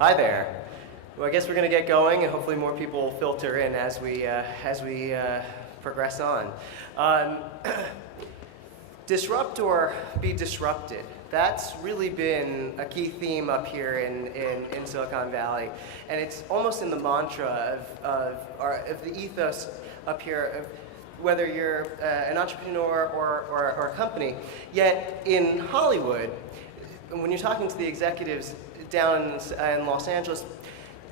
Hi there. Well, I guess we're going to get going, and hopefully more people will filter in as we progress on. Disrupt or be disrupted. That's really been a key theme up here in Silicon Valley, and it's almost in the mantra of the ethos up here of whether you're an entrepreneur or a company. Yet in Hollywood, when you're talking to the executives down in Los Angeles,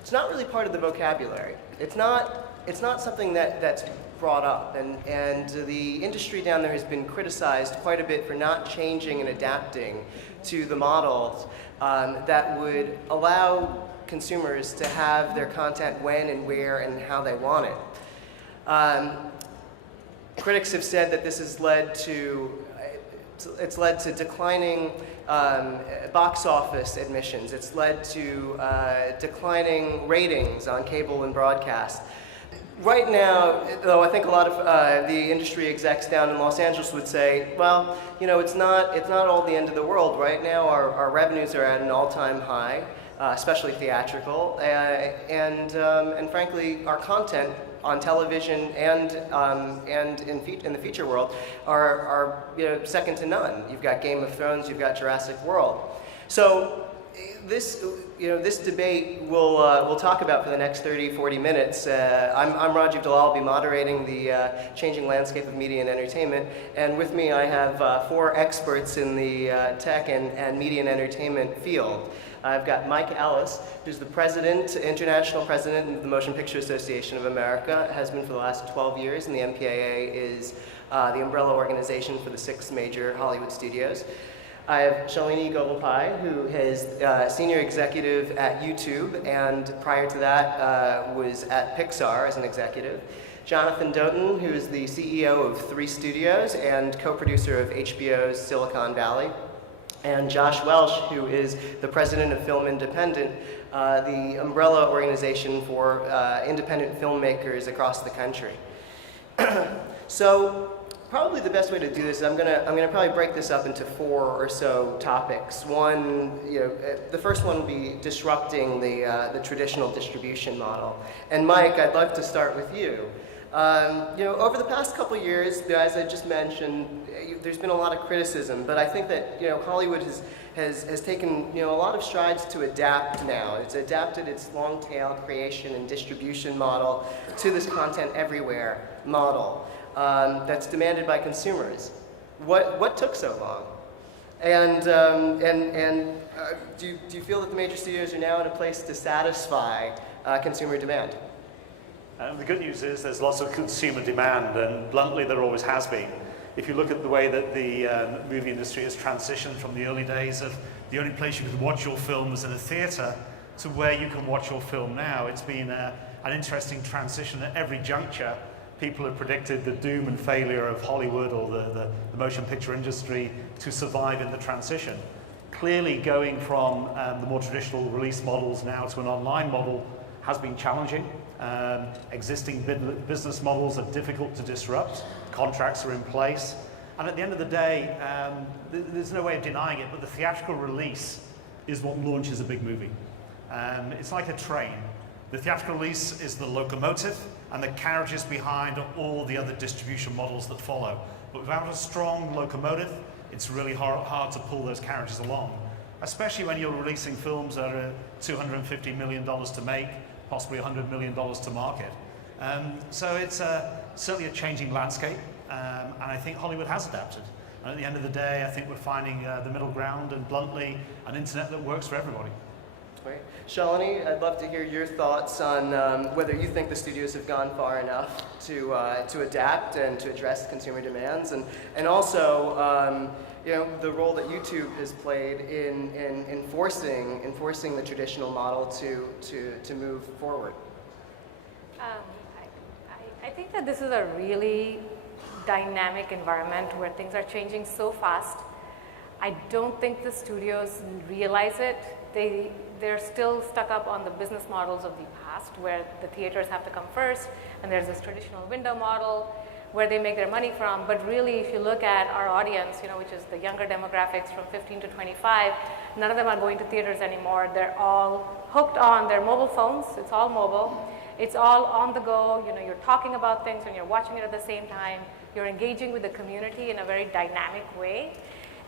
it's not really part of the vocabulary. It's not something that's brought up, and the industry down there has been criticized quite a bit for not changing and adapting to the models that would allow consumers to have their content when and where and how they want it. Critics have said that this has led to declining box office admissions. It's led to declining ratings on cable and broadcast. Right now, though, I think a lot of the industry execs down in Los Angeles would say, well, you know, it's not all the end of the world. Right now, our revenues are at an all-time high, especially theatrical, and frankly, our content on television and in the feature world are second to none. You've got Game of Thrones, you've got Jurassic World. So this debate we'll talk about for the next 30, 40 minutes. I'm Rajiv Dalal. I'll be moderating the changing landscape of media and entertainment, and with me I have 4 experts in the tech and media and entertainment field. I've got Mike Ellis, who's the international president of the Motion Picture Association of America, has been for the last 12 years, and the MPAA is the umbrella organization for the 6 major Hollywood studios. I have Shalini Govil-Pai, who is senior executive at YouTube, and prior to that was at Pixar as an executive. Jonathan Dotan, who is the CEO of 3 studios and co-producer of HBO's Silicon Valley. And Josh Welsh, who is the president of Film Independent, the umbrella organization for independent filmmakers across the country. So probably the best way to do this is I'm gonna probably break this up into 4 or so topics. One, the first one will be disrupting the traditional distribution model. And Mike, I'd love to start with you. Over the past couple years, as I just mentioned, there's been a lot of criticism, but I think that Hollywood has taken a lot of strides to adapt now. It's adapted its long tail creation and distribution model to this content everywhere model that's demanded by consumers. What took so long? And do you feel that the major studios are now in a place to satisfy consumer demand? The good news is there's lots of consumer demand, and bluntly there always has been. If you look at the way that the movie industry has transitioned from the early days of the only place you could watch your film was in a theatre to where you can watch your film now, it's been an interesting transition. At every juncture, people have predicted the doom and failure of Hollywood or the motion picture industry to survive in the transition. Clearly, going from the more traditional release models now to an online model has been challenging. Existing business models are difficult to disrupt. Contracts are in place. And at the end of the day, there's no way of denying it, but the theatrical release is what launches a big movie. It's like a train. The theatrical release is the locomotive, and the carriages behind are all the other distribution models that follow. But without a strong locomotive, it's really hard to pull those carriages along, especially when you're releasing films that are $250 million to make, possibly $100 million to market. So it's certainly a changing landscape, and I think Hollywood has adapted. And at the end of the day, I think we're finding the middle ground, and bluntly, an internet that works for everybody. Great. Shalini, I'd love to hear your thoughts on whether you think the studios have gone far enough to adapt and to address consumer demands, and also the role that YouTube has played in enforcing the traditional model to move forward. I think that this is a really dynamic environment where things are changing so fast. I don't think the studios realize it. They're still stuck up on the business models of the past, where the theaters have to come first, and there's this traditional window model. where they make their money from. But really, if you look at our audience, which is the younger demographics from 15 to 25, none of them are going to theaters anymore. They're all hooked on their mobile phones. It's all mobile. It's all on the go. You're talking about things and you're watching it at the same time. You're engaging with the community in a very dynamic way.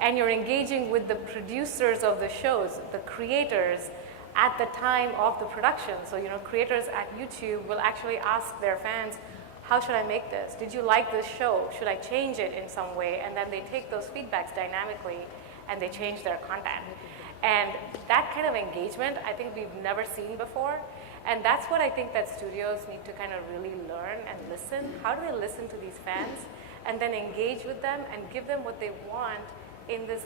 And you're engaging with the producers of the shows, the creators, at the time of the production. So, creators at YouTube will actually ask their fans, how should I make this? Did you like this show? Should I change it in some way? And then they take those feedbacks dynamically and they change their content. And that kind of engagement, I think we've never seen before. And that's what I think that studios need to kind of really learn and listen. How do they listen to these fans and then engage with them and give them what they want in this,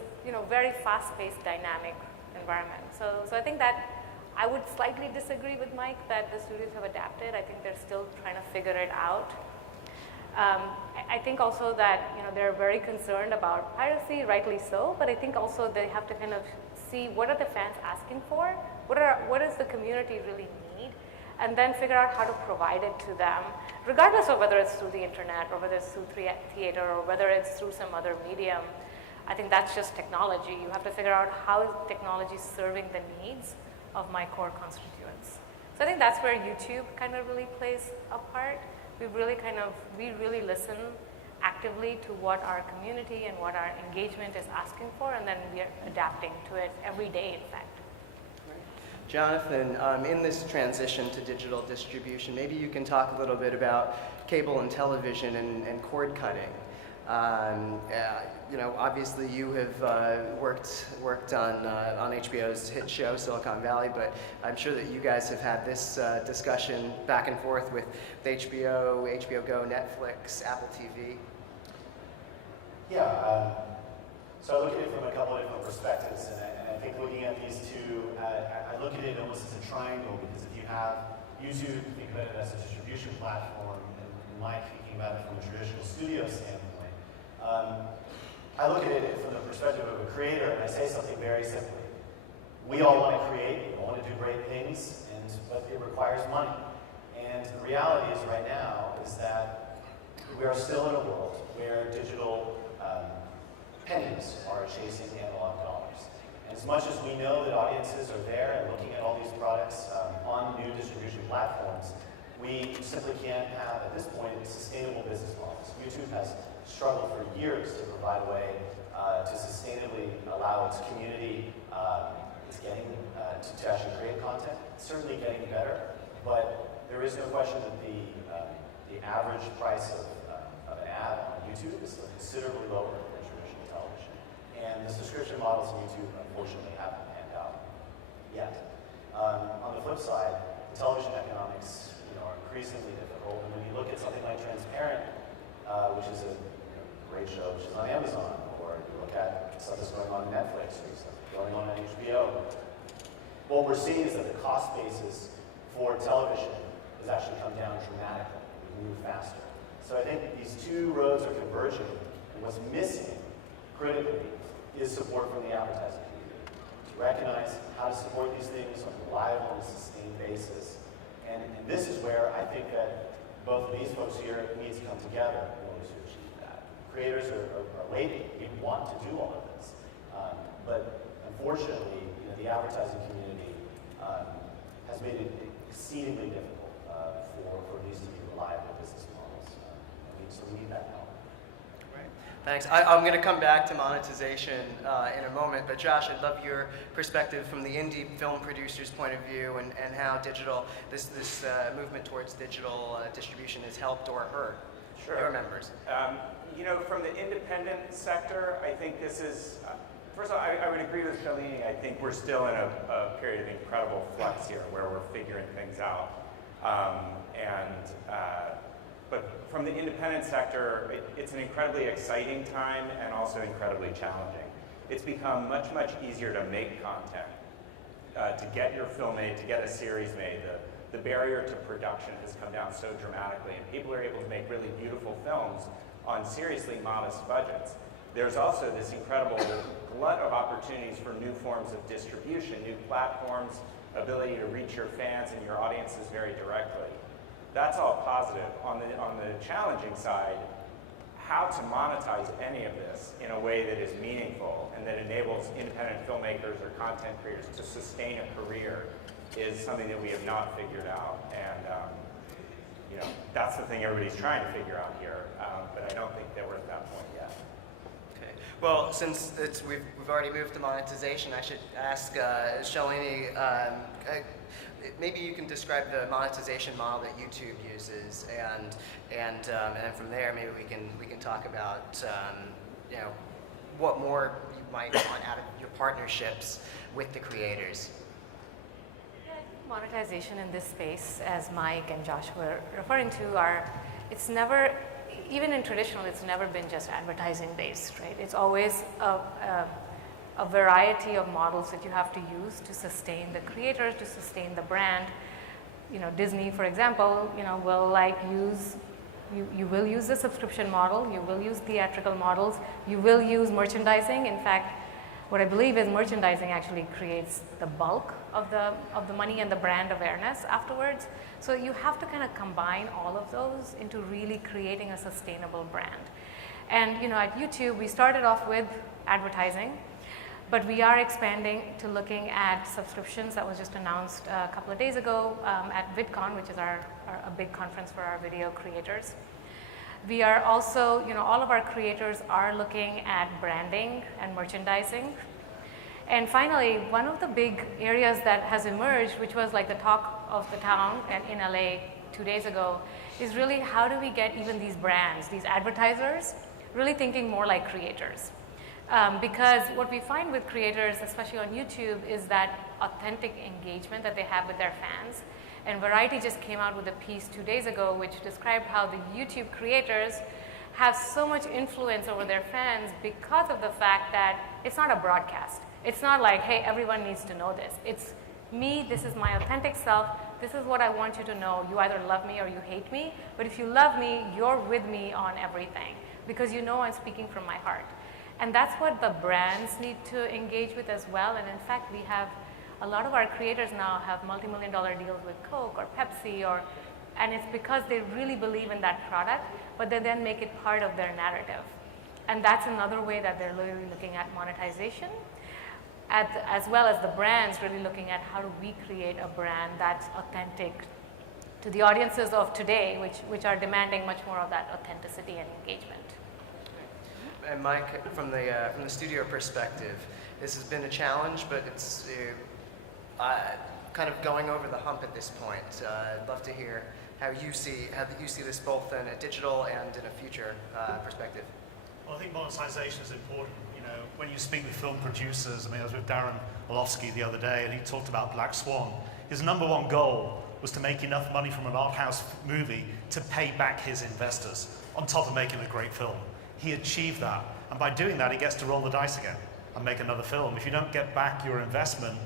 very fast-paced, dynamic environment. So I think that I would slightly disagree with Mike that the studios have adapted. I think they're still trying to figure it out. I think also that they're very concerned about piracy, rightly so, but I think also they have to kind of see what are the fans asking for, what does the community really need, and then figure out how to provide it to them, regardless of whether it's through the internet or whether it's through theater or whether it's through some other medium. I think that's just technology. You have to figure out how technology is serving the needs of my core constituents. So I think that's where YouTube kind of really plays a part. We really listen actively to what our community and what our engagement is asking for, and then we are adapting to it every day, in fact. Jonathan, in this transition to digital distribution, maybe you can talk a little bit about cable and television and cord cutting. Obviously you have worked on HBO's hit show Silicon Valley, but I'm sure that you guys have had this discussion back and forth with HBO, HBO Go, Netflix, Apple TV. Yeah, so I look at it from a couple of different perspectives, and I think looking at these two, I look at it almost as a triangle, because if you have YouTube, think about it as a distribution platform, and Mike thinking about it from a traditional studio standpoint. I look at it from the perspective of a creator, and I say something very simply. We all want to create, we all want to do great things, but it requires money. And the reality is right now is that we are still in a world where digital pennies are chasing analog dollars. And as much as we know that audiences are there and looking at all these products on new distribution platforms, we simply can't have, at this point, sustainable business models. YouTube has struggled for years to provide a way to sustainably allow its community to actually create content. It's certainly getting better, but there is no question that the average price of an ad on YouTube is still considerably lower than traditional television. And the subscription models on YouTube, unfortunately, haven't panned out yet. On the flip side, the television economics are increasingly difficult. And when you look at something like Transparent, which is a great show, which is on Amazon, or you look at stuff that's going on Netflix, or stuff going on HBO, what we're seeing is that the cost basis for television has actually come down dramatically. We move faster. So I think that these two roads are converging, and what's missing, critically, is support from the advertising community. To recognize how to support these things on a reliable and sustained basis. And this is where I think that both of these folks here need to come together in order to achieve that. Creators are waiting. We want to do all of this. But unfortunately, the advertising community has made it exceedingly difficult for these to be reliable business models. So we need that help. Right. Thanks. I'm going to come back to monetization in a moment, but Josh, I'd love your perspective from the indie film producer's point of view and how this movement towards digital distribution has helped or hurt your members. From the independent sector, I think this is, first of all, I would agree with Shalini. I think we're still in a period of incredible flux here where we're figuring things out. But from the independent sector, it's an incredibly exciting time and also incredibly challenging. It's become much, much easier to make content, to get your film made, to get a series made. The barrier to production has come down so dramatically, and people are able to make really beautiful films on seriously modest budgets. There's also this incredible glut of opportunities for new forms of distribution, new platforms, ability to reach your fans and your audiences very directly. That's all positive. On the challenging side, how to monetize any of this in a way that is meaningful and that enables independent filmmakers or content creators to sustain a career is something that we have not figured out. And you know, that's the thing everybody's trying to figure out here, but I don't think that we're at that point yet. Okay. Well, since we've already moved to monetization, I should ask Shalini, maybe you can describe the monetization model that YouTube uses, and then from there maybe we can talk about you know, what more you might want out of your partnerships with the creators. Monetization in this space, as Mike and Josh were referring to, it's never, even in traditional, it's never been just advertising based, right? It's always a variety of models that you have to use to sustain the creators, to sustain the brand. You know, Disney, for example, you know, will you will use the subscription model, you will use theatrical models, you will use merchandising. In fact, what I believe is merchandising actually creates the bulk of the money and the brand awareness afterwards. So you have to kind of combine all of those into really creating a sustainable brand. And you know, at YouTube, we started off with advertising, but we are expanding to looking at subscriptions. That was just announced a couple of days ago at VidCon, which is a big conference for our video creators. We are also, you know, all of our creators are looking at branding and merchandising. And finally, one of the big areas that has emerged, which was like the talk of the town and in LA 2 days ago, is really how do we get even these brands, these advertisers, really thinking more like creators. Because what we find with creators, especially on YouTube, is that authentic engagement that they have with their fans. And Variety just came out with a piece 2 days ago which described how the YouTube creators have so much influence over their fans because of the fact that it's not a broadcast. It's not like, hey, everyone needs to know this. It's me, this is my authentic self, this is what I want you to know. You either love me or you hate me, but if you love me, you're with me on everything because you know I'm speaking from my heart. And that's what the brands need to engage with as well. And in fact, we have a lot of our creators now have multi-million-dollar deals with Coke or Pepsi, and it's because they really believe in that product, but they then make it part of their narrative. And that's another way that they're really looking at monetization, as well as the brands really looking at how do we create a brand that's authentic to the audiences of today, which are demanding much more of that authenticity and engagement. And Mike, from the studio perspective, this has been a challenge, but it's kind of going over the hump at this point. I'd love to hear how you see this both in a digital and in a future perspective. Well, I think monetization is important. You know, when you speak with film producers, I mean, I was with Darren Orlovsky the other day, and he talked about Black Swan. His #1 goal was to make enough money from an art house movie to pay back his investors, on top of making a great film. He achieved that, and by doing that, he gets to roll the dice again and make another film. If you don't get back your investment,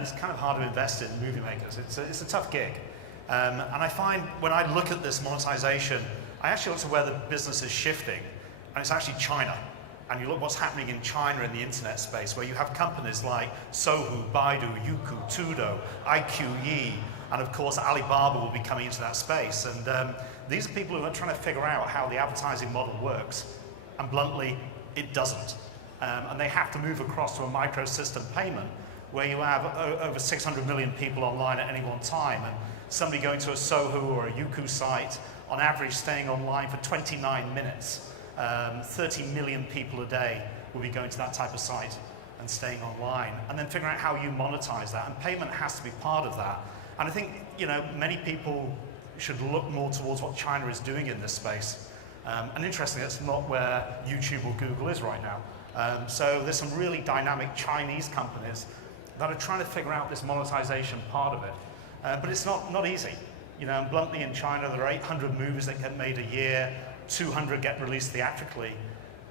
it's kind of hard to invest in movie makers. It's a tough gig. And I find when I look at this monetization, I actually look to where the business is shifting, and it's actually China. And you look what's happening in China in the internet space, where you have companies like Sohu, Baidu, Youku, Tudo, IQE, and of course Alibaba will be coming into that space. And these are people who are trying to figure out how the advertising model works, and bluntly, it doesn't. And they have to move across to a microsystem payment, where you have over 600 million people online at any one time, and somebody going to a Sohu or a Youku site, on average staying online for 29 minutes. 30 million people a day will be going to that type of site and staying online, and then figuring out how you monetize that, and payment has to be part of that. And I think, you know, many people should look more towards what China is doing in this space. And interestingly, that's not where YouTube or Google is right now. So there's some really dynamic Chinese companies that are trying to figure out this monetization part of it. But it's not easy. You know, and bluntly, in China, there are 800 movies that get made a year, 200 get released theatrically.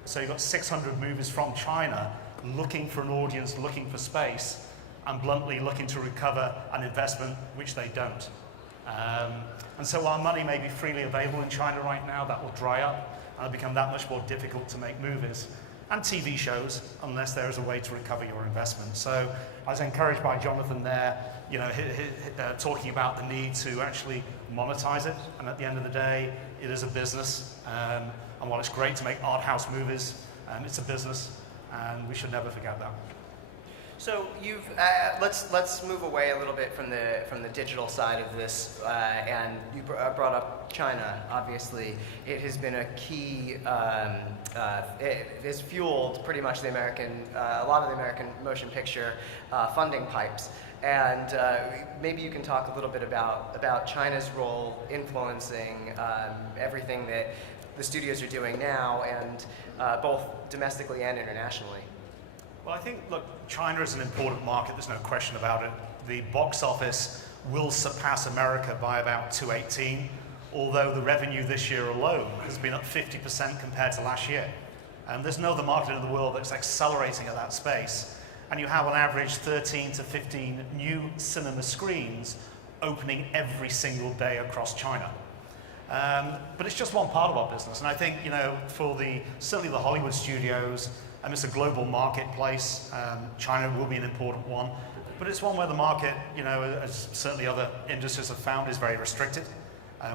So you've got 600 movies from China looking for an audience, looking for space, and bluntly looking to recover an investment which they don't. And so while money may be freely available in China right now, that will dry up and it'll become that much more difficult to make movies and TV shows unless there is a way to recover your investment. So I was encouraged by Jonathan there, you know, talking about the need to actually monetize it, and at the end of the day, it is a business. And while it's great to make art house movies, it's a business, and we should never forget that. So you've let's move away a little bit from the digital side of this, and you brought up China. Obviously, it has been a key. It has fueled pretty much a lot of the American motion picture funding pipes. And maybe you can talk a little bit about China's role influencing everything that the studios are doing now, and both domestically and internationally. Well, I think, look, China is an important market, there's no question about it. The box office will surpass America by about 2018, although the revenue this year alone has been up 50% compared to last year. And there's no other market in the world that's accelerating at that space. And you have on average 13 to 15 new cinema screens opening every single day across China. But it's just one part of our business. And I think, for certainly the Hollywood studios, it's a global marketplace. China will be an important one. But it's one where the market, as certainly other industries have found, is very restricted.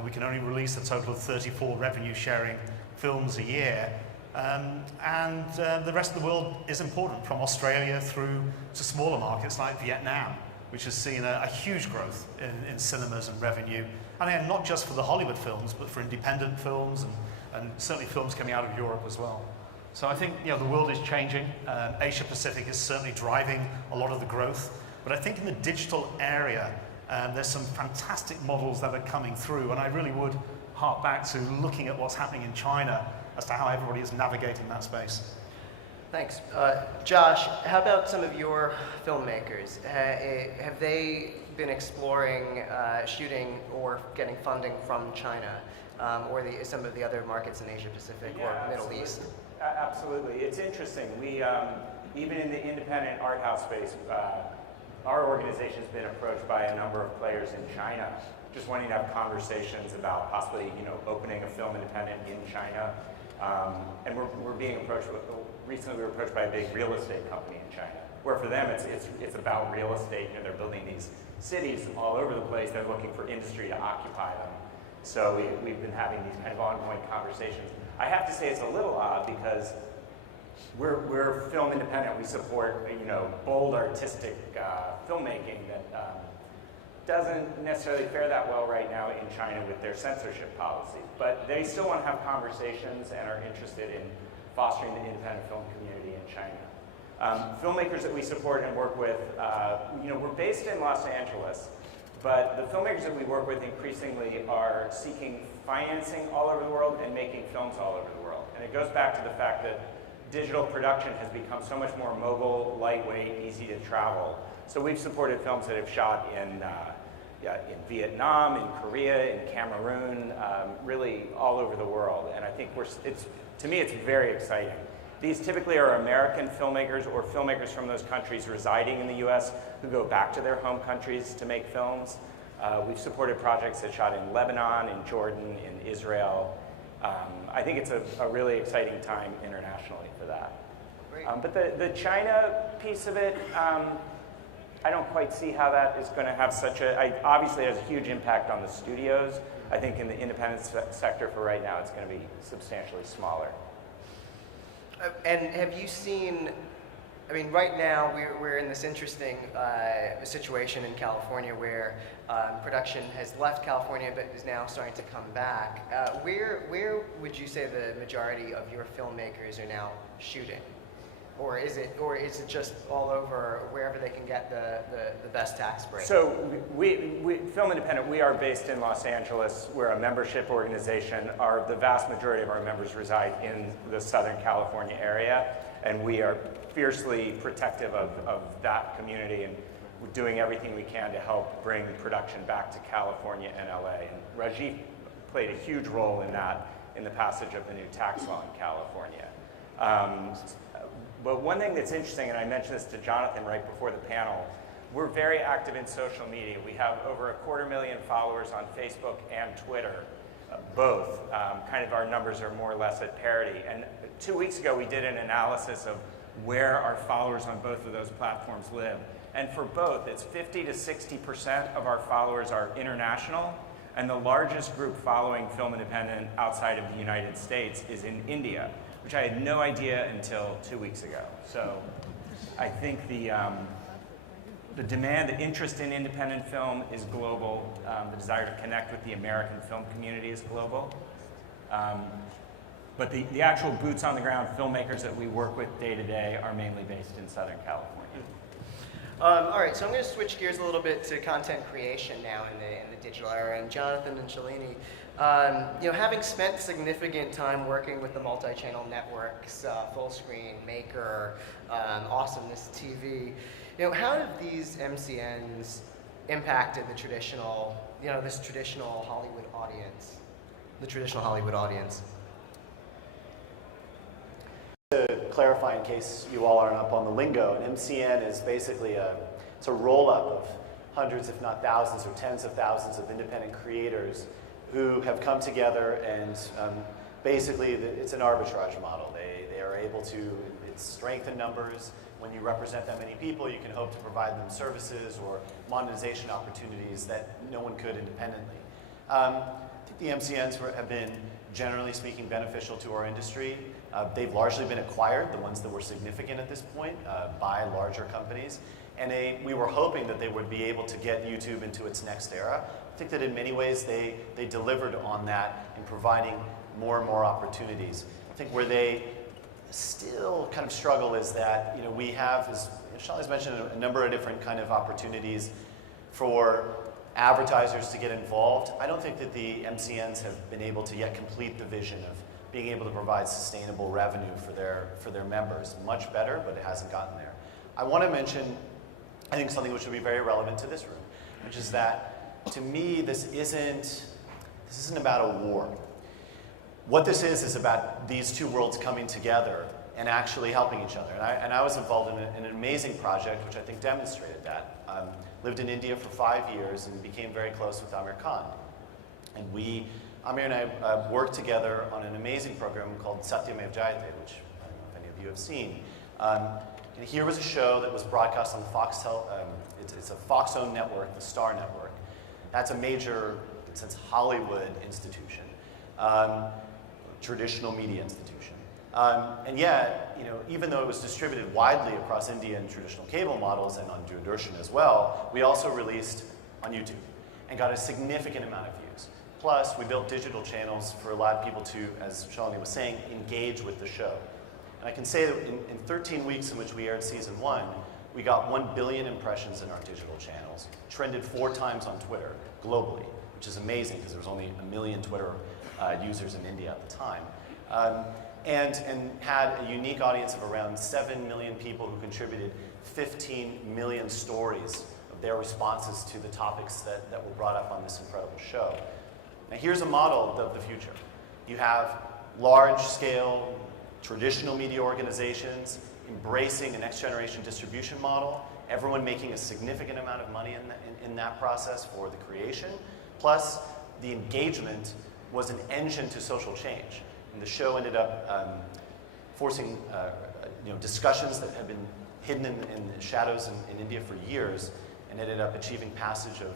We can only release a total of 34 revenue-sharing films a year. And the rest of the world is important, from Australia through to smaller markets like Vietnam, which has seen a huge growth in cinemas and revenue. And again, not just for the Hollywood films, but for independent films and certainly films coming out of Europe as well. So I think the world is changing. Asia Pacific is certainly driving a lot of the growth. But I think in the digital area, there's some fantastic models that are coming through. And I really would hark back to looking at what's happening in China as to how everybody is navigating that space. Thanks. Josh, how about some of your filmmakers? Have they been exploring shooting or getting funding from China or some of the other markets in Asia Pacific or Middle East? Absolutely. It's interesting. We, even in the independent art house space, our organization's been approached by a number of players in China, just wanting to have conversations about possibly, opening a film independent in China. And we're being approached recently we were approached by a big real estate company in China, where for them it's about real estate. They're building these cities all over the place. They're looking for industry to occupy them. So we've been having these kind of ongoing conversations. I have to say it's a little odd because we're film independent. We support bold artistic filmmaking that doesn't necessarily fare that well right now in China with their censorship policy. But they still want to have conversations and are interested in fostering the independent film community in China. Filmmakers that we support and work with, we're based in Los Angeles, but the filmmakers that we work with increasingly are seeking financing all over the world and making films all over the world. And it goes back to the fact that digital production has become so much more mobile, lightweight, easy to travel. So we've supported films that have shot in Vietnam, in Korea, in Cameroon, really all over the world. And I think to me, it's very exciting. These typically are American filmmakers or filmmakers from those countries residing in the US who go back to their home countries to make films. We've supported projects that shot in Lebanon, in Jordan, in Israel. I think it's a really exciting time internationally for that. But the China piece of it, I don't quite see how that is going to have obviously it has a huge impact on the studios. I think in the independent sector for right now, it's going to be substantially smaller. And have you seen, right now we're in this interesting situation in California where production has left California but is now starting to come back. Where would you say the majority of your filmmakers are now shooting? Or is it just all over wherever they can get the best tax break? So we Film Independent, we are based in Los Angeles. We're a membership organization. The vast majority of our members reside in the Southern California area, and we are fiercely protective of that community, and we're doing everything we can to help bring production back to California and LA. And Rajiv played a huge role in that, in the passage of the new tax law in California. But one thing that's interesting, and I mentioned this to Jonathan right before the panel, we're very active in social media. We have over 250,000 followers on Facebook and Twitter, both. Kind of our numbers are more or less at parity. And 2 weeks ago, we did an analysis of where our followers on both of those platforms live. And for both, it's 50 to 60% of our followers are international, And the largest group following film independent outside of the United States is in India, which I had no idea until 2 weeks ago. So I think the demand, the interest in independent film is global. The desire to connect with the American film community is global. But the actual boots on the ground filmmakers that we work with day to day are mainly based in Southern California. All right, so I'm going to switch gears a little bit to content creation now in the digital era. And Jonathan and Shalini, having spent significant time working with the multi-channel networks, Fullscreen, Maker, Awesomeness TV, how have these MCNs impacted the traditional, this traditional Hollywood audience, the traditional Hollywood audience? To clarify, in case you all aren't up on the lingo, an MCN is basically it's a roll-up of hundreds, if not thousands, or tens of thousands of independent creators who have come together, and basically it's an arbitrage model. They are able to, it's strength in numbers. When you represent that many people, you can hope to provide them services or monetization opportunities that no one could independently. I think the MCNs have been, generally speaking, beneficial to our industry. They've largely been acquired, the ones that were significant at this point, by larger companies. And we were hoping that they would be able to get YouTube into its next era. I think that in many ways they delivered on that in providing more and more opportunities. I think where they still kind of struggle is that we have, as Shalini's mentioned, a number of different kind of opportunities for advertisers to get involved. I don't think that the MCNs have been able to yet complete the vision of being able to provide sustainable revenue for their members. Much better, but it hasn't gotten there. I want to mention, I think, something which would be very relevant to this room, which is that, to me, this isn't about a war. What this is about these two worlds coming together and actually helping each other. And I was involved in an amazing project, which I think demonstrated that. Lived in India for 5 years and became very close with Amir Khan. And Amir and I worked together on an amazing program called Satyamev Jayate, which I don't know if any of you have seen. And here was a show that was broadcast on the Foxtel, it's a Fox-owned network, the Star Network. That's a major, in a sense, Hollywood institution, traditional media institution. And yet, even though it was distributed widely across India and traditional cable models and on Dotan as well, we also released on YouTube and got a significant amount of views. Plus, we built digital channels for a lot of people to, as Shalini was saying, engage with the show. And I can say that in 13 weeks in which we aired season 1, we got 1 billion impressions in our digital channels, trended 4 times on Twitter globally, which is amazing because there was only 1 million Twitter users in India at the time. And had a unique audience of around 7 million people who contributed 15 million stories of their responses to the topics that were brought up on this incredible show. Now here's a model of the future. You have large-scale traditional media organizations embracing a next-generation distribution model, everyone making a significant amount of money in that process for the creation, plus the engagement was an engine to social change. And the show ended up forcing discussions that had been hidden in the shadows in India for years, and ended up achieving passage of,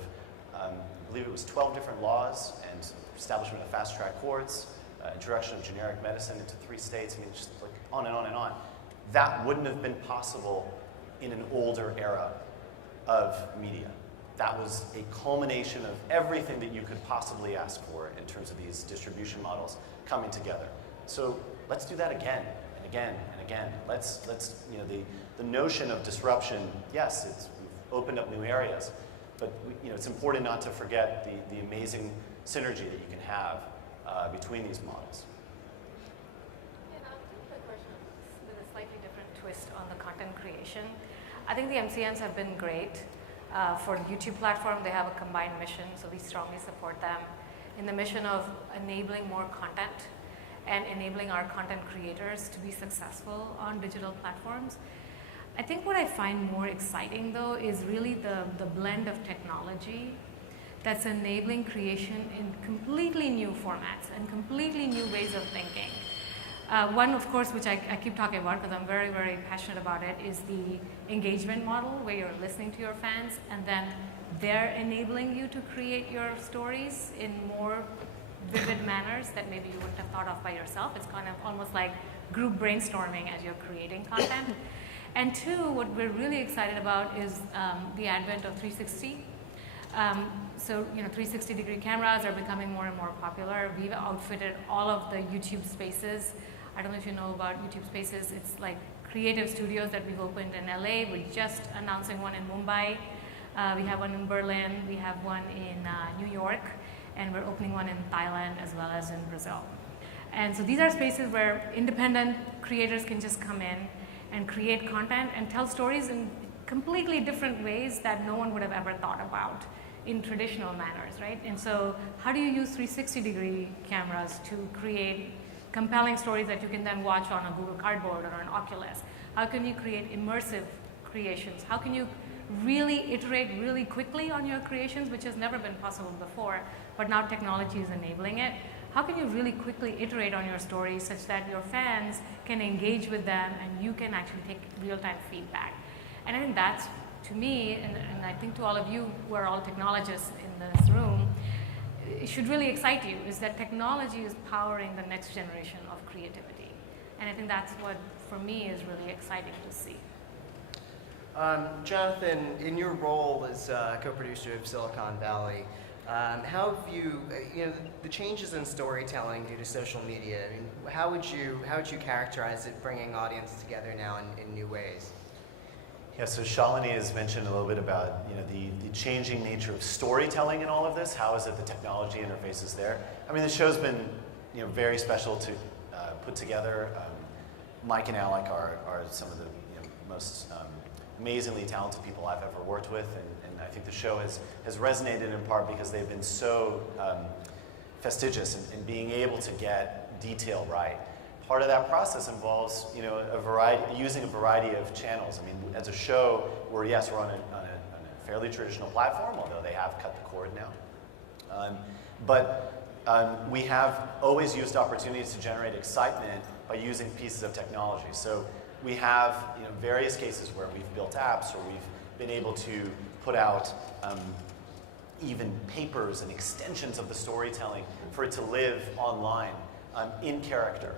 I believe it was 12 different laws, and establishment of fast-track courts, introduction of generic medicine into 3 states. I mean, just like on and on and on. That wouldn't have been possible in an older era of media. That was a culmination of everything that you could possibly ask for in terms of these distribution models coming together. So let's do that again and again and again. Let's the notion of disruption, yes, we've opened up new areas, but it's important not to forget the amazing synergy that you can have between these models. And I'll take the question with a slightly different twist on the content creation. I think the MCNs have been great. For the YouTube platform, they have a combined mission, so we strongly support them in the mission of enabling more content and enabling our content creators to be successful on digital platforms. I think what I find more exciting, though, is really the blend of technology that's enabling creation in completely new formats and completely new ways of thinking. One, of course, which I keep talking about because I'm very, very passionate about it, is the engagement model where you're listening to your fans and then they're enabling you to create your stories in more vivid manners that maybe you wouldn't have thought of by yourself. It's kind of almost like group brainstorming as you're creating content. And two, what we're really excited about is the advent of 360. So, 360-degree cameras are becoming more and more popular. We've outfitted all of the YouTube spaces. I don't know if you know about YouTube spaces. It's like creative studios that we've opened in LA. We're just announcing one in Mumbai. We have one in Berlin. We have one in New York. And we're opening one in Thailand as well as in Brazil. And so these are spaces where independent creators can just come in and create content and tell stories in completely different ways that no one would have ever thought about in traditional manners, right? And so how do you use 360-degree cameras to create compelling stories that you can then watch on a Google Cardboard or an Oculus? How can you create immersive creations? How can you really iterate really quickly on your creations, which has never been possible before, but now technology is enabling it? How can you really quickly iterate on your stories such that your fans can engage with them and you can actually take real-time feedback? And I think that's, to me, and I think to all of you who are all technologists in this room, it should really excite you, is that technology is powering the next generation of creativity. And I think that's what, for me, is really exciting to see. Jonathan, in your role as co-producer of Silicon Valley, how have you, the changes in storytelling due to social media, I mean, how would you characterize it bringing audiences together now in new ways? Yeah, so Shalini has mentioned a little bit about the changing nature of storytelling in all of this. How is it the technology interfaces there? I mean, the show's been very special to put together. Mike and Alec are some of the most amazingly talented people I've ever worked with, and I think the show has resonated in part because they've been so fastidious in being able to get detail right. Part of that process involves, using a variety of channels. I mean, as a show, we're on a fairly traditional platform, although they have cut the cord now. But we have always used opportunities to generate excitement by using pieces of technology. So we have various cases where we've built apps, or we've been able to put out even papers and extensions of the storytelling for it to live online in character.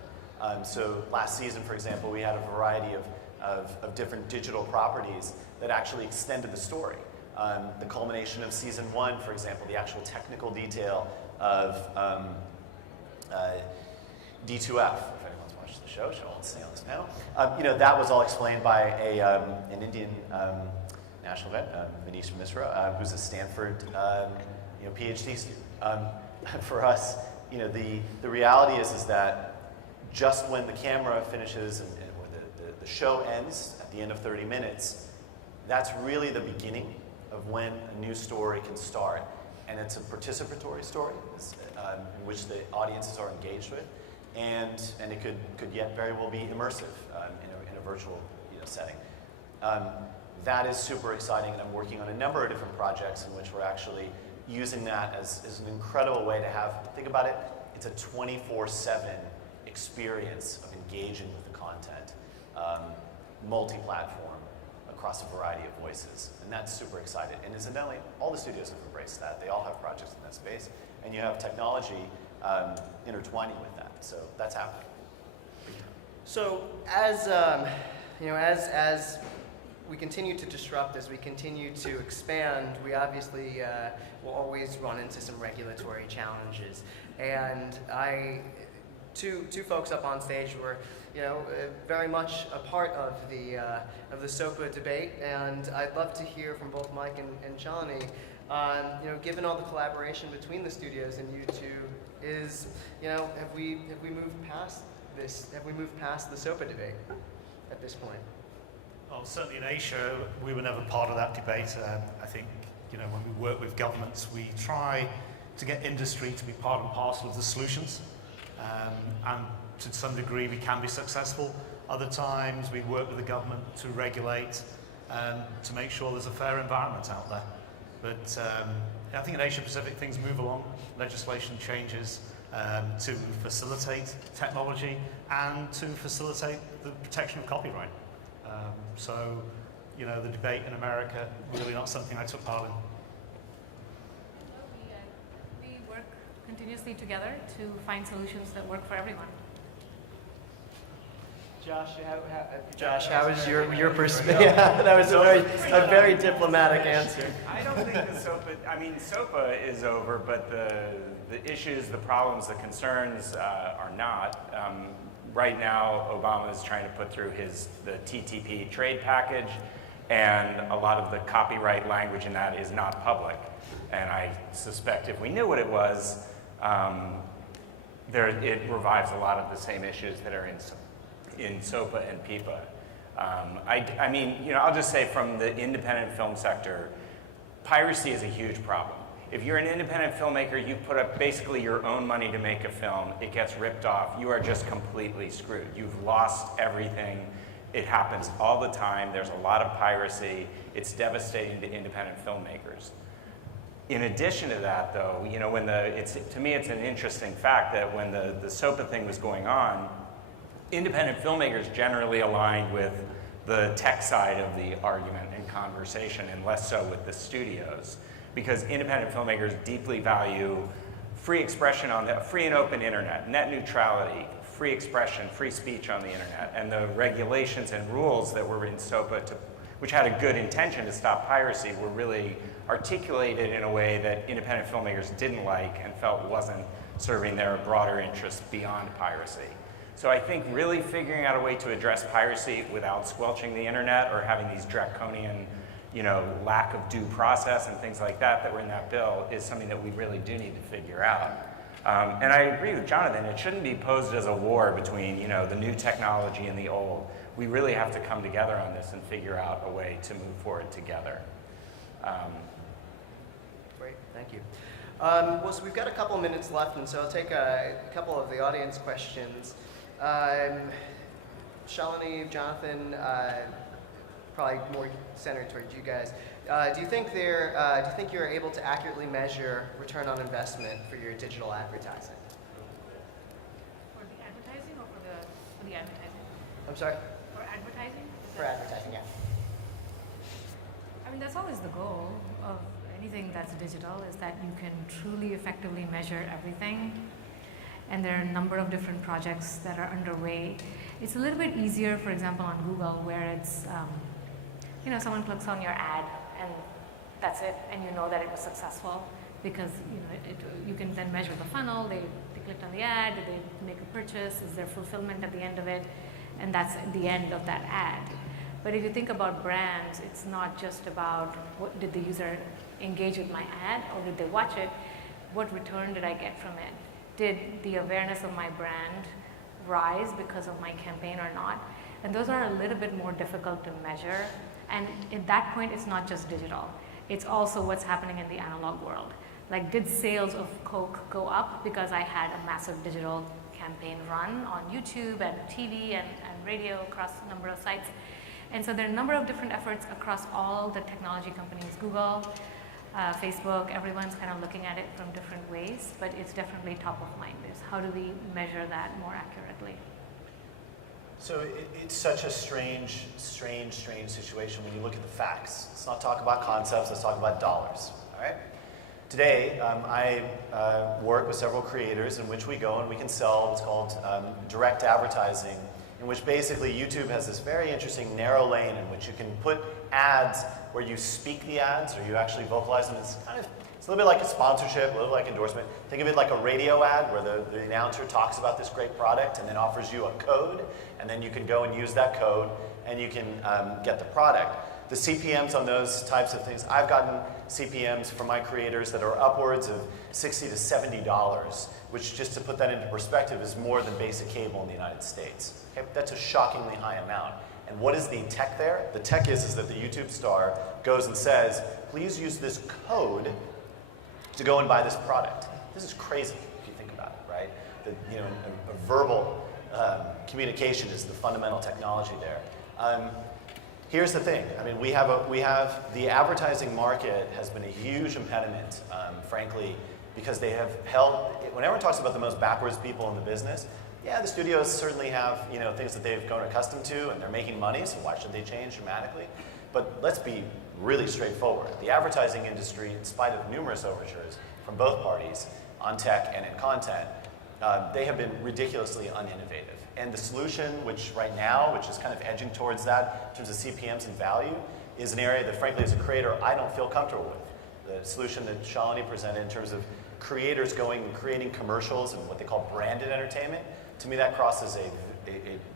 So last season, for example, we had a variety of different digital properties that actually extended the story. The culmination of season 1, for example, the actual technical detail of D2F, if anyone's watched the show, I won't stay on this panel. That was all explained by an Indian national vet, Manish Misra, who's a Stanford PhD student. For us, the reality is that just when the camera finishes and the show ends at the end of 30 minutes, that's really the beginning of when a new story can start. And it's a participatory story in which the audiences are engaged with, and it could yet very well be immersive in a virtual setting. That is super exciting, and I'm working on a number of different projects in which we're actually using that as an incredible way to have, think about it, it's a 24/7 experience of engaging with the content, multi-platform, across a variety of voices, and that's super exciting. And incidentally, all the studios have embraced that. They all have projects in that space, and you have technology intertwining with that. So that's happening. So as we continue to disrupt, as we continue to expand, we obviously will always run into some regulatory challenges. And two folks up on stage were, very much a part of the SOPA debate, and I'd love to hear from both Mike and Shalini. Given all the collaboration between the studios and you two, have we moved past this? Have we moved past the SOPA debate at this point? Well, certainly in Asia, we were never part of that debate. I think, when we work with governments, we try to get industry to be part and parcel of the solutions. And to some degree, we can be successful. Other times, we work with the government to regulate and to make sure there's a fair environment out there. But I think in Asia Pacific, things move along, legislation changes, to facilitate technology and to facilitate the protection of copyright. So, you know, the debate in America, really not something I took part in. We work continuously together to find solutions that work for everyone. Josh, how was your perspective? Yeah, that was a very diplomatic answer. I don't think the SOPA, I mean, SOPA is over, but the issues, the problems, the concerns are not. Right now, Obama is trying to put through the TTP trade package, and a lot of the copyright language in that is not public. And I suspect if we knew what it was, it revives a lot of the same issues that are in SOPA and PIPA. I mean, you know, I'll just say from the independent film sector, piracy is a huge problem. If you're an independent filmmaker, you put up basically your own money to make a film, it gets ripped off, you are just completely screwed. You've lost everything. It happens all the time. There's a lot of piracy. It's devastating to independent filmmakers. In addition to that, though, you know, to me, it's an interesting fact that when the SOPA thing was going on, independent filmmakers generally aligned with the tech side of the argument and conversation, and less so with the studios, because independent filmmakers deeply value free expression on the free and open internet, net neutrality, free expression, free speech on the internet, and the regulations and rules that were in SOPA, which had a good intention to stop piracy, were really articulated in a way that independent filmmakers didn't like and felt wasn't serving their broader interests beyond piracy. So I think really figuring out a way to address piracy without squelching the internet or having these draconian, you know, lack of due process and things like that were in that bill is something that we really do need to figure out. And I agree with Jonathan, it shouldn't be posed as a war between, you know, the new technology and the old. We really have to come together on this and figure out a way to move forward together. Great, thank you. Well, so we've got a couple minutes left, and so I'll take a couple of the audience questions. Shalini, Jonathan, probably more centered towards you guys. Do you think you're able to accurately measure return on investment for your digital advertising? For the advertising or for the advertising? I'm sorry? For advertising? For advertising, yeah. I mean, that's always the goal of anything that's digital, is that you can truly effectively measure everything. And there are a number of different projects that are underway. It's a little bit easier, for example, on Google, where it's, you know, someone clicks on your ad and that's it, and you know that it was successful because, you know, you can then measure the funnel. They clicked on the ad, did they make a purchase, is there fulfillment at the end of it, and that's the end of that ad. But if you think about brands, it's not just about what did the user engage with my ad or did they watch it, what return did I get from it? Did the awareness of my brand rise because of my campaign or not? And those are a little bit more difficult to measure. And at that point, it's not just digital. It's also what's happening in the analog world. Like, did sales of Coke go up because I had a massive digital campaign run on YouTube and TV and radio across a number of sites? And so there are a number of different efforts across all the technology companies, Google, Facebook, everyone's kind of looking at it from different ways, but it's definitely top of mind. Is how do we measure that more accurately? So it's such a strange situation when you look at the facts. Let's not talk about concepts, let's talk about dollars, all right? Today, I work with several creators in which we go and we can sell what's called direct advertising, in which basically YouTube has this very interesting narrow lane in which you can put ads where you speak the ads or you actually vocalize them. It's a little bit like a sponsorship, a little like endorsement. Think of it like a radio ad where the announcer talks about this great product and then offers you a code, and then you can go and use that code and you can get the product. The CPMs on those types of things, I've gotten CPMs from my creators that are upwards of $60 to $70, which, just to put that into perspective, is more than basic cable in the United States. Okay? That's a shockingly high amount. And what is the tech there? The tech is that the YouTube star goes and says, please use this code to go and buy this product. This is crazy if you think about it, right? A verbal communication is the fundamental technology there. Here's the thing. I mean, we have the advertising market has been a huge impediment, frankly, because they have held, when everyone talks about the most backwards people in the business, yeah, the studios certainly have things that they've grown accustomed to and they're making money, so why should they change dramatically? But let's be really straightforward. The advertising industry, in spite of numerous overtures from both parties on tech and in content, they have been ridiculously uninnovative. And the solution, which right now, which is kind of edging towards that in terms of CPMs and value, is an area that frankly as a creator, I don't feel comfortable with. The solution that Shalini presented in terms of creators going and creating commercials and what they call branded entertainment, to me that crosses a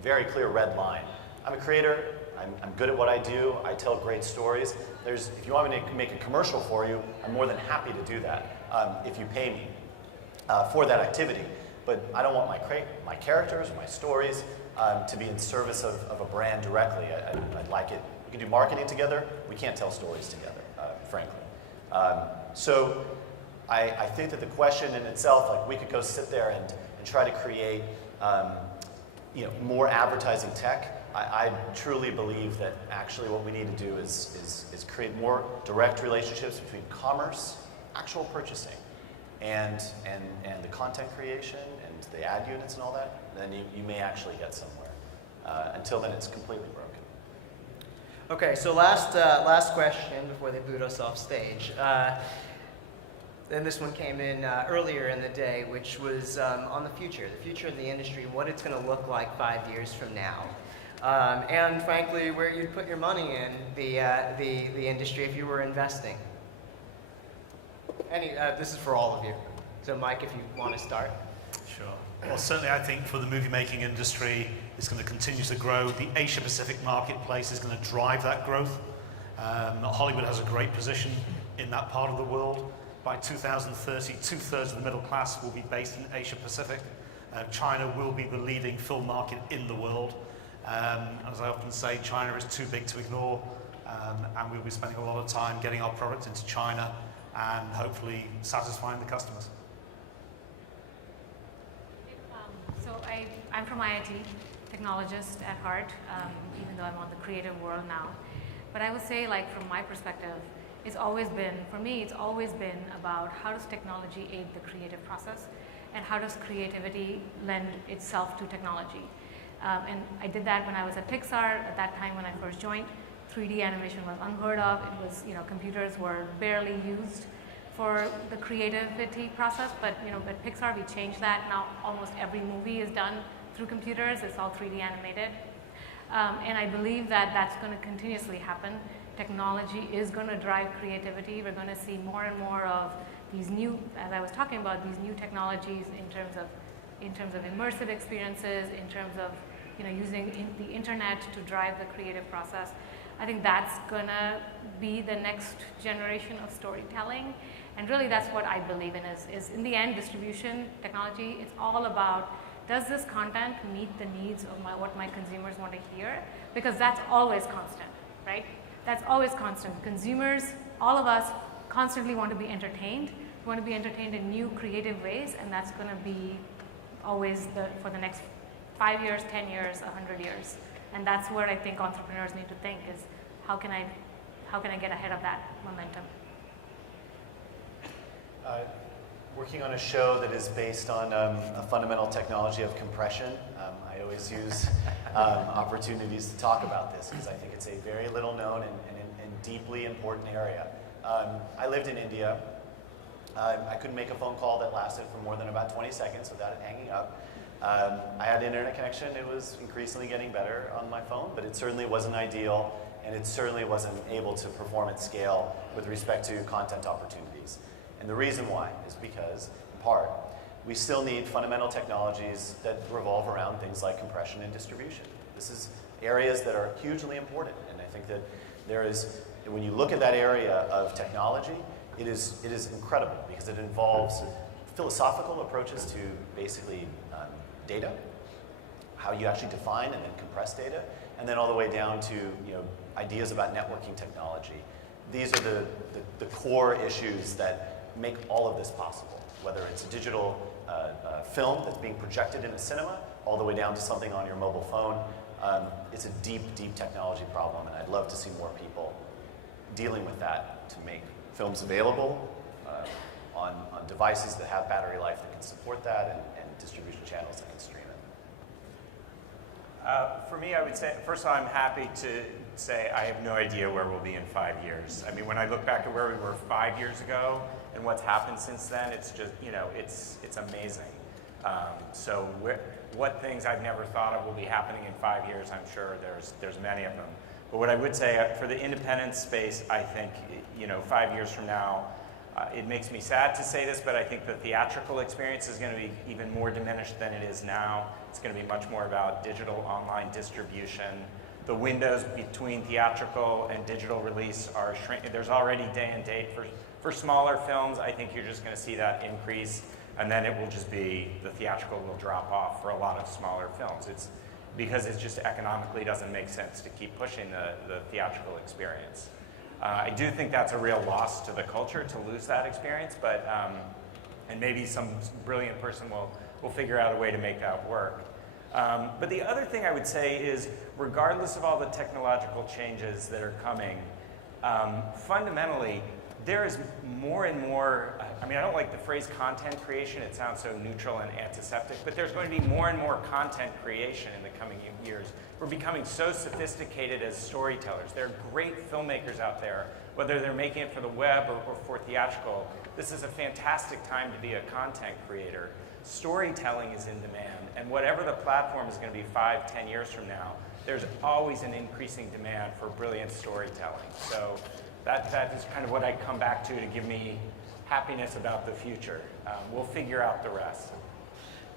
very clear red line. I'm a creator, I'm good at what I do, I tell great stories. If you want me to make a commercial for you, I'm more than happy to do that if you pay me for that activity. But I don't want my characters or my stories to be in service of a brand directly. I'd like it. We can do marketing together. We can't tell stories together, frankly. So I think that the question in itself, like we could go sit there and try to create more advertising tech. I truly believe that actually what we need to do is create more direct relationships between commerce, actual purchasing, and the content creation and the ad units and all that. Then you may actually get somewhere. Until then, it's completely broken. Okay, so last question before they boot us off stage. And this one came in earlier in the day, which was on the future of the industry, what it's going to look like 5 years from now. And frankly, where you'd put your money in the industry if you were investing. This is for all of you. So Mike, if you want to start. Sure. Well, certainly I think for the movie making industry, it's going to continue to grow. The Asia Pacific marketplace is going to drive that growth. Hollywood has a great position in that part of the world. By 2030, 2/3 of the middle class will be based in Asia Pacific. China will be the leading film market in the world. As I often say, China is too big to ignore, and we'll be spending a lot of time getting our product into China and hopefully satisfying the customers. So I'm from IIT, technologist at heart, even though I'm on the creative world now. But I would say, like, from my perspective, it's always been about how does technology aid the creative process and how does creativity lend itself to technology. And I did that when I was at Pixar. At that time when I first joined, 3D animation was unheard of. It was, computers were barely used for the creativity process, but at Pixar we changed that. Now almost every movie is done through computers. It's all 3D animated. And I believe that that's going to continuously happen. Technology is going to drive creativity. We're going to see more and more of these new, as I was talking about, these new technologies in terms of immersive experiences, in terms of using the internet to drive the creative process. I think that's going to be the next generation of storytelling. And really that's what I believe in is in the end, distribution technology, it's all about, does this content meet the needs of what my consumers want to hear? Because that's always constant, right? That's always constant. Consumers, all of us, constantly want to be entertained. We want to be entertained in new creative ways, and that's going to be always for the next 5 years, 10 years, 100 years. And that's where I think entrepreneurs need to think is, how can I get ahead of that momentum? Working on a show that is based on a fundamental technology of compression. I always use opportunities to talk about this because I think it's a very little known and deeply important area. I lived in India. I couldn't make a phone call that lasted for more than about 20 seconds without it hanging up. I had an internet connection. It was increasingly getting better on my phone, but it certainly wasn't ideal, and it certainly wasn't able to perform at scale with respect to content opportunities. And the reason why is because, in part, we still need fundamental technologies that revolve around things like compression and distribution. This is areas that are hugely important, and I think that there is, when you look at that area of technology, it is incredible because it involves philosophical approaches to basically data, how you actually define and then compress data, and then all the way down to ideas about networking technology. These are the core issues that make all of this possible, whether it's a digital film that's being projected in a cinema, all the way down to something on your mobile phone. It's a deep, deep technology problem, and I'd love to see more people dealing with that to make films available on devices that have battery life that can support that, and distribution channels that can stream it? For me, I would say, first of all, I'm happy to say I have no idea where we'll be in 5 years. I mean, when I look back at where we were 5 years ago and what's happened since then, it's just, you know, it's amazing. So what things I've never thought of will be happening in 5 years, I'm sure there's many of them. But what I would say for the independent space, I think, you know, 5 years from now, it makes me sad to say this, but I think the theatrical experience is going to be even more diminished than it is now. It's going to be much more about digital online distribution. The windows between theatrical and digital release are shrinking. There's already day and date for smaller films. I think you're just going to see that increase, and then it will just be the theatrical will drop off for a lot of smaller films. It's because it just economically doesn't make sense to keep pushing the theatrical experience. I do think that's a real loss to the culture to lose that experience, but and maybe some brilliant person will figure out a way to make that work. But the other thing I would say is, regardless of all the technological changes that are coming, fundamentally, there is more and more, I mean, I don't like the phrase content creation, it sounds so neutral and antiseptic, but there's going to be more and more content creation in the coming years. We're becoming so sophisticated as storytellers. There are great filmmakers out there, whether they're making it for the web or for theatrical. This is a fantastic time to be a content creator. Storytelling is in demand, and whatever the platform is going to be 5, 10 years from now, there's always an increasing demand for brilliant storytelling. So that is kind of what I come back to give me happiness about the future. We'll figure out the rest.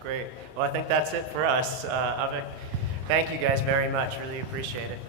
Great. Well, I think that's it for us. Avik, thank you guys very much. Really appreciate it.